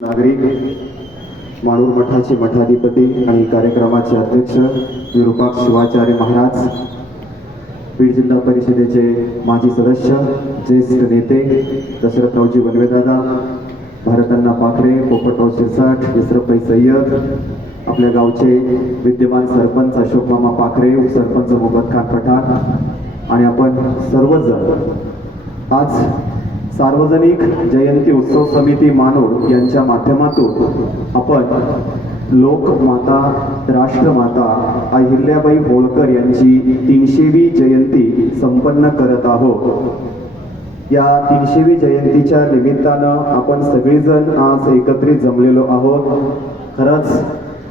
नागरिक माणूर मठाचे मठाधिपती आणि कार्यक्रमाचे अध्यक्ष विरूपाक्ष शिवाचार्य महाराज बीड जिल्हा परिषदेचे माजी सदस्य ज्येष्ठ नेते दशरथरावजी वनवेदादा भारतांना पाखरे पोपटराव शिरसाट इसरपै सय्यद आपल्या गावचे विद्यमान सरपंच अशोक मामा पाखरे उपसरपंच मोहम्मद खान पठाण आणि आपण सर्वजण आज सार्वजनिक जयंती उत्सव समिती मानव यांच्या माध्यमातून आपण लोकमाता राष्ट्रमाता अहिल्याबाई होळकर यांची तीनशेवी जयंती संपन्न करत आहोत. या तीनशेवी जयंतीच्या निमित्तानं आपण सगळेजण आज एकत्रित जमलेलो आहोत. खरंच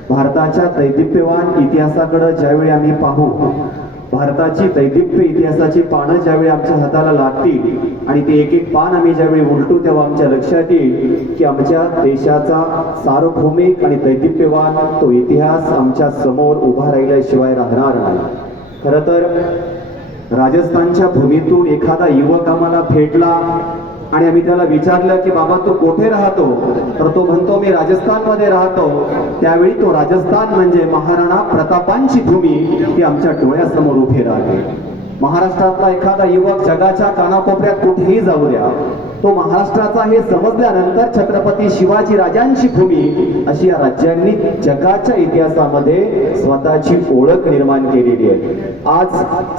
भारताच्या दैदिप्यवान इतिहासाकडं ज्यावेळी आम्ही पाहू भारताची दैदिप्य इतिहासाची पानं ज्यावेळी आमच्या हाताला लागतील आणि ते एक एक पान आम्ही ज्यावेळी उलटू तेव्हा आमच्या लक्षात येईल की आमच्या देशाचा सार्वभौमिक आणि दैदिप्यवान तो इतिहास आमच्यासमोर उभा राहिल्याशिवाय राहणार नाही. खरं तर राजस्थानच्या भूमीतून एखादा युवक आम्हाला भेटला आणि आम्ही त्याला विचारलं की बाबा तू कुठे राहतो? तर तो म्हणतो मी राजस्थानमध्ये राहतो. त्यावेळी तो राजस्थान म्हणजे महाराणा प्रतापांची भूमी ती आमच्या डोळ्यासमोर उभी राहते महाराष्ट्रातला एखादा युवक जगाच्या कानाकोपऱ्यात कुठेही जाऊ द्या. तो महाराष्ट्राचा हे समजल्यानंतर छत्रपती शिवाजी राजांची भूमी अशी या राज्यांनी जगाच्या इतिहासामध्ये स्वतःची ओळख निर्माण केलेली आहे. आज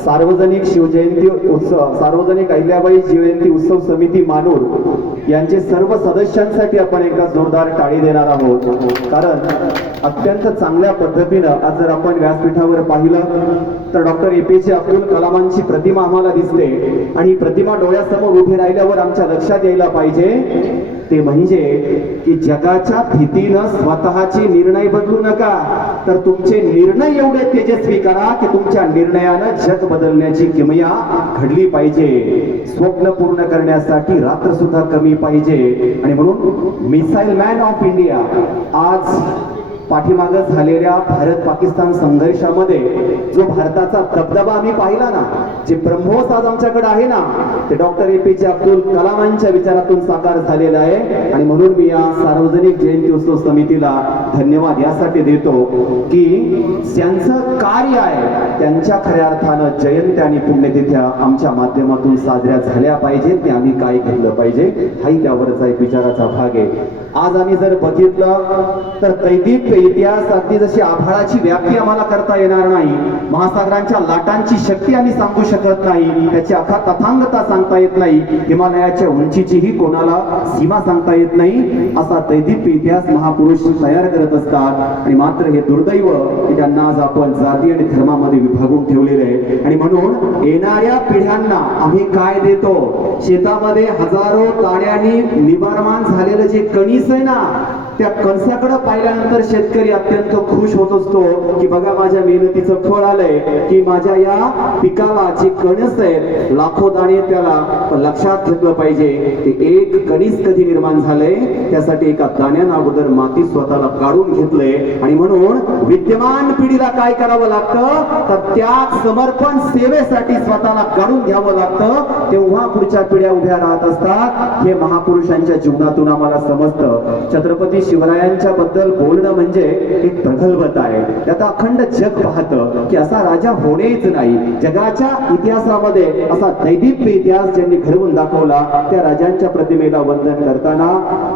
सार्वजनिक शिवजयंती उत्सव सार्वजनिक अहिल्याबाई शिवजयंती उत्सव समिती मानूर यांचे सर्व सदस्यांसाठी आपण एका जोरदार टाळी देणार आहोत. कारण अत्यंत चांगल्या पद्धतीनं आज जर आपण व्यासपीठावर पाहिलं तर डॉक्टर ए पी जे अब्दुल कलामांची प्रतिमा आम्हाला दिसते. आणि ही प्रतिमा डोळ्यासमोर उभी राहिल्यावर आमच्या लक्षात यायला पाहिजे ते म्हणजे की जगाच्या भीतीनं स्वतःचे निर्णय बदलू नका. तर तुमचे निर्णय एवढे तेजस्वी करा की तुमच्या निर्णयानं जग बदलण्याची किमया घडली पाहिजे. स्वप्न पूर्ण करण्यासाठी रात्र सुद्धा कमी पाहिजे. आणि म्हणून मिसाईल मॅन ऑफ इंडिया आज पाठीमागं झालेल्या भारत पाकिस्तान संघर्षामध्ये जो भारताचा दबदबा आम्ही पाहिला ना जे ब्रह्मोस आज आमच्याकडे आहे ना ते डॉक्टर ए पी जे अब्दुल कलामांच्या विचारातून साकार झालेला आहे. आणि म्हणून मी या सार्वजनिक जयंती उत्सव समितीला धन्यवाद यासाठी देतो की ज्यांचं कार्य आहे त्यांच्या खऱ्या अर्थानं जयंती आणि पुण्यतिथ्या आमच्या माध्यमातून साजऱ्या झाल्या पाहिजेत. ते आम्ही काय केलं पाहिजे हाही त्यावरचा एक विचाराचा भाग आहे. आज आम्ही जर बघितलं तर कैदीप इतिहास अगदी जशी आभाळाची व्याप्ती आम्हाला करता येणार नाही. महासागरांच्या लाटांची शक्ती आम्ही सांगू शकत नाही. त्याची अथा तथांगता सांगता येत नाही. हिमालयाच्या उंचीचीही कोणाला सीमा सांगता येत नाही. असा दैदिप्य इतिहास महापुरुष तयार करत असतात. आणि मात्र हे दुर्दैव की त्यांना आज आपण जाती आणि धर्मामध्ये विभागून ठेवलेले आहे. आणि म्हणून येणाऱ्या पिढ्यांना आम्ही काय देतो? शेतामध्ये हजारो ताड्याने निबारमान झालेलं जे कणीस आहे ना त्या कणसाकडे पाहिल्यानंतर शेतकरी अत्यंत खुश होत असतो की बघा माझ्या मेहनतीचं फळ आलंय की माझ्या या पिकाला जी कणस आहेत लाखो दाणे त्याला पण लक्षात घेतलं पाहिजे. की एक कणीस कधी निर्माण झालंय? त्यासाठी एका दाण्यानं अगोदर माती स्वतःला काढून घेतलंय. आणि म्हणून विद्यमान पिढीला काय करावं लागतं? तर त्या समर्पण सेवेसाठी स्वतःला काढून घ्यावं लागतं. तेव्हा पुढच्या पिढ्या उभ्या राहत असतात. हे महापुरुषांच्या जीवनातून आम्हाला समजतं. छत्रपती शिवरायांच्या बद्दल बोलणं म्हणजे एक प्रगल्भता आहे. त्यात अखंड जग पाहतं की असा राजा होणेच नाही. जगाच्या इतिहासामध्ये असा दैदिप्य इतिहास ज्यांनी घडवून दाखवला त्या राजांच्या प्रतिमेला वंदन करताना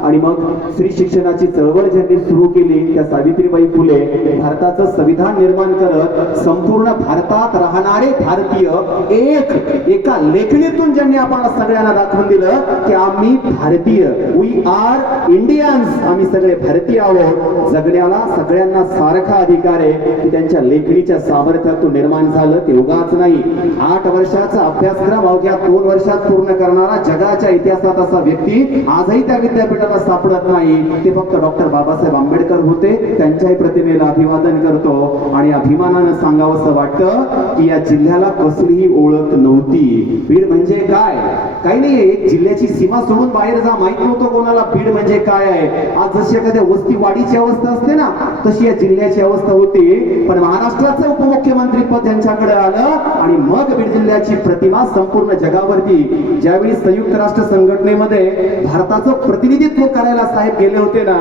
आणि मग स्त्री शिक्षणाची चळवळ ज्यांनी सुरू केली त्या सावित्रीबाई फुले भारताचं संविधान निर्माण करत संपूर्ण भारतात राहणारे भारतीय एक एका लेखणीतून ज्यांनी आपण सगळ्यांना दाखवून दिलं की आम्ही भारतीय. वी आर इंडियन्स आम्ही सगळे भारतीय आहोत. जगण्याला सगळ्यांना सारखा अधिकार आहे की त्यांच्या लेखणीच्या सामर्थ्यातून निर्माण झालं ते उगाच नाही. आठ वर्षाचा अभ्यासक्रम अवघ्या दोन वर्षात पूर्ण करणारा जगाच्या इतिहासात असा व्यक्ती आजही त्या विद्यापीठाला सापडत नाही. ते फक्त डॉक्टर बाबासाहेब आंबेडकर होते. त्यांच्याही प्रतिमेला अभिवादन करतो. आणि अभिमानानं सांगावंसं वाटतं की या जिल्ह्याला कसलीही ओळख नव्हती. बीड म्हणजे काय? काही नाही जिल्ह्याची सीमा सोडून बाहेर जा. माहीत नव्हतं कोणाला बीड म्हणजे काय आहे. आज जशी एखाद्या वस्ती वाढीची अवस्था असते ना तशी या जिल्ह्याची अवस्था होती. पण महाराष्ट्राचं उपमुख्यमंत्री पद त्यांच्याकडे आलं आणि मग बीड जिल्ह्याची प्रतिमा संपूर्ण जगावरती ज्यावेळी संयुक्त राष्ट्र संघटनेमध्ये भारताचं प्रतिनिधित्व करायला साहेब गेले होते ना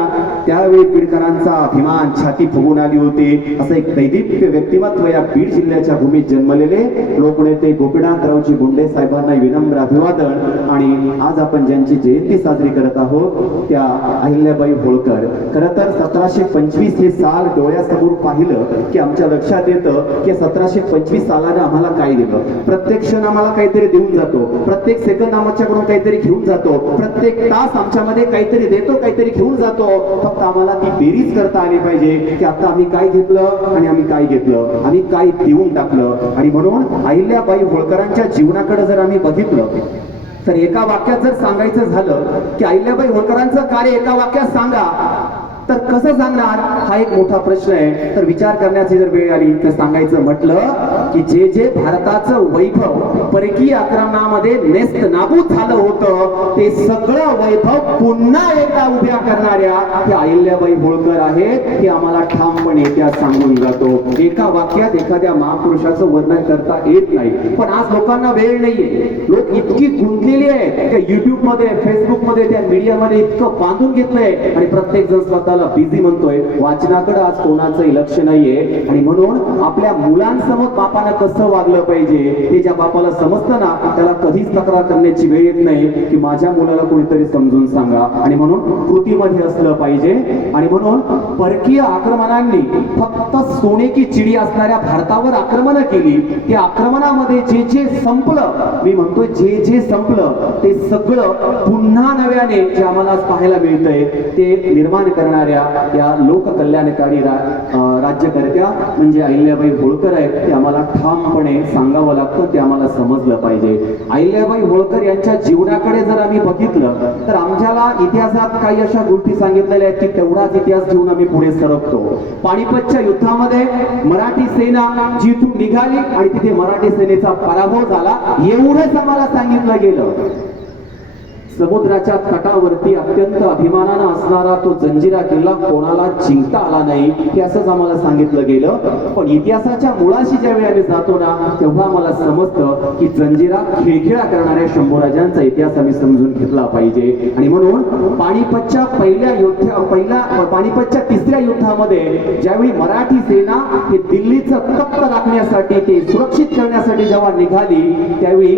त्यावेळी बीडकरांचा अभिमान छाती फुगून आली होती. असं एक दैदिप्य व्यक्तिमत्व या बीड जिल्ह्याच्या भूमीत जन्मलेले लोकनेते गोपीनाथरावजी मुंडे साहेबांना विनम्र अभिवादन आणि आज आपण ज्यांची जयंती साजरी करत आहोत त्या अहिल्याबाई होळकर. खर तर सतराशे पंचवीस हे साल डोळ्यासमोर पाहिलं की आमच्या लक्षात येतं की सतराशे पंचवीस सालानं आम्हाला काय दिलं. प्रत्येक क्षण आम्हाला काहीतरी देऊन जातो. प्रत्येक सेकंद आमच्याकडून काहीतरी घेऊन जातो. प्रत्येक तास आमच्यामध्ये काहीतरी देतो काहीतरी घेऊन जातो. फक्त आम्हाला ती बेरीज करता आली पाहिजे की आता आम्ही काय घेतलं आणि आम्ही काय घेतलं. आम्ही काय देऊन टाकलं. आणि म्हणून अहिल्याबाई होळकरांच्या जीवनाकडे जर आम्ही बघितलं तर एका वाक्यात जर सांगायचं झालं की अहिल्याबाई होळकरांचं कार्य एका वाक्यात सांगा तर कसं सांगणार? हा एक मोठा प्रश्न आहे. तर विचार करण्याची जर वेळ आली तर सांगायचं म्हटलं की जे जे भारताचं वैभव परकीय आक्रमणामध्ये नेस्त नाबूद झालं होतं ते सगळं वैभव पुन्हा एक उभ्या करणाऱ्या त्या अहिल्याबाई होळकर आहेत हे आम्हाला ठामपणे त्या सांगून जातो. एका वाक्यात एखाद्या महापुरुषाचं वर्णन करता येत नाही. पण आज लोकांना वेळ नाहीये. लोक इतकी गुंतलेली आहे त्या युट्यूबमध्ये फेसबुकमध्ये त्या मीडियामध्ये इतकं बांधून घेतलंय. आणि प्रत्येक जण स्वतःला बिझी म्हणतोय. वाचनाकडे आज कोणाचंही लक्ष नाहीये. आणि म्हणून आपल्या मुलांसमोर बापानं कसं वागलं पाहिजे ते ज्या बापाला समजतं ना त्याला कधीच तक्रार करण्याची वेळ येत नाही की माझ्या मुलाला कोणीतरी समजून सांगा. आणि म्हणून कृतीमध्ये असलं पाहिजे. आणि म्हणून परकीय आक्रमणांनी फक्त सोने की चिडी असणाऱ्या भारतावर आक्रमण केली. त्या आक्रमणामध्ये जे जे संपलं मी म्हणतोय जे जे संपलं ते सगळं पुन्हा नव्याने जे आम्हाला पाहायला मिळतंय ते निर्माण करणाऱ्या या लोककल्याणकारी रा- राज्यकर्त्या म्हणजे अहिल्याबाई होळकर आहेत ते आम्हाला ठामपणे सांगावं लागतं ते आम्हाला समजलं पाहिजे. अहिल्याबाई होळकर यांच्या जीवनाकडे जर आम्ही बघितलं तर आमच्याला इतिहासात काही अशा गोष्टी सांगितलेल्या आहेत की तेवढाच इतिहास घेऊन आम्ही पुढे सरकतो. पानिपतच्या युद्धामध्ये मराठी सेना जिथून निघाली आणि तिथे मराठी सेनेचा पराभव झाला एवढंच आम्हाला सांगितलं गेलं. समुद्राच्या तटावरती अत्यंत अभिमानानं असणारा तो जंजिरा किल्ला कोणाला जिंकता आला नाही हे असंच आम्हाला सांगितलं गेलं. पण इतिहासाच्या मुळाशी ज्यावेळी आम्ही जातो ना तेव्हा आम्हाला समजतं की जंजिरा खिळखिळा करणाऱ्या शंभूराजांचा इतिहास आम्ही समजून घेतला पाहिजे. आणि म्हणून पानिपतच्या पहिल्या युद्ध पहिल्या पानिपतच्या तिसऱ्या युद्धामध्ये ज्यावेळी मराठी सेना हे दिल्लीचं तप्त राखण्यासाठी ते सुरक्षित करण्यासाठी जेव्हा निघाली त्यावेळी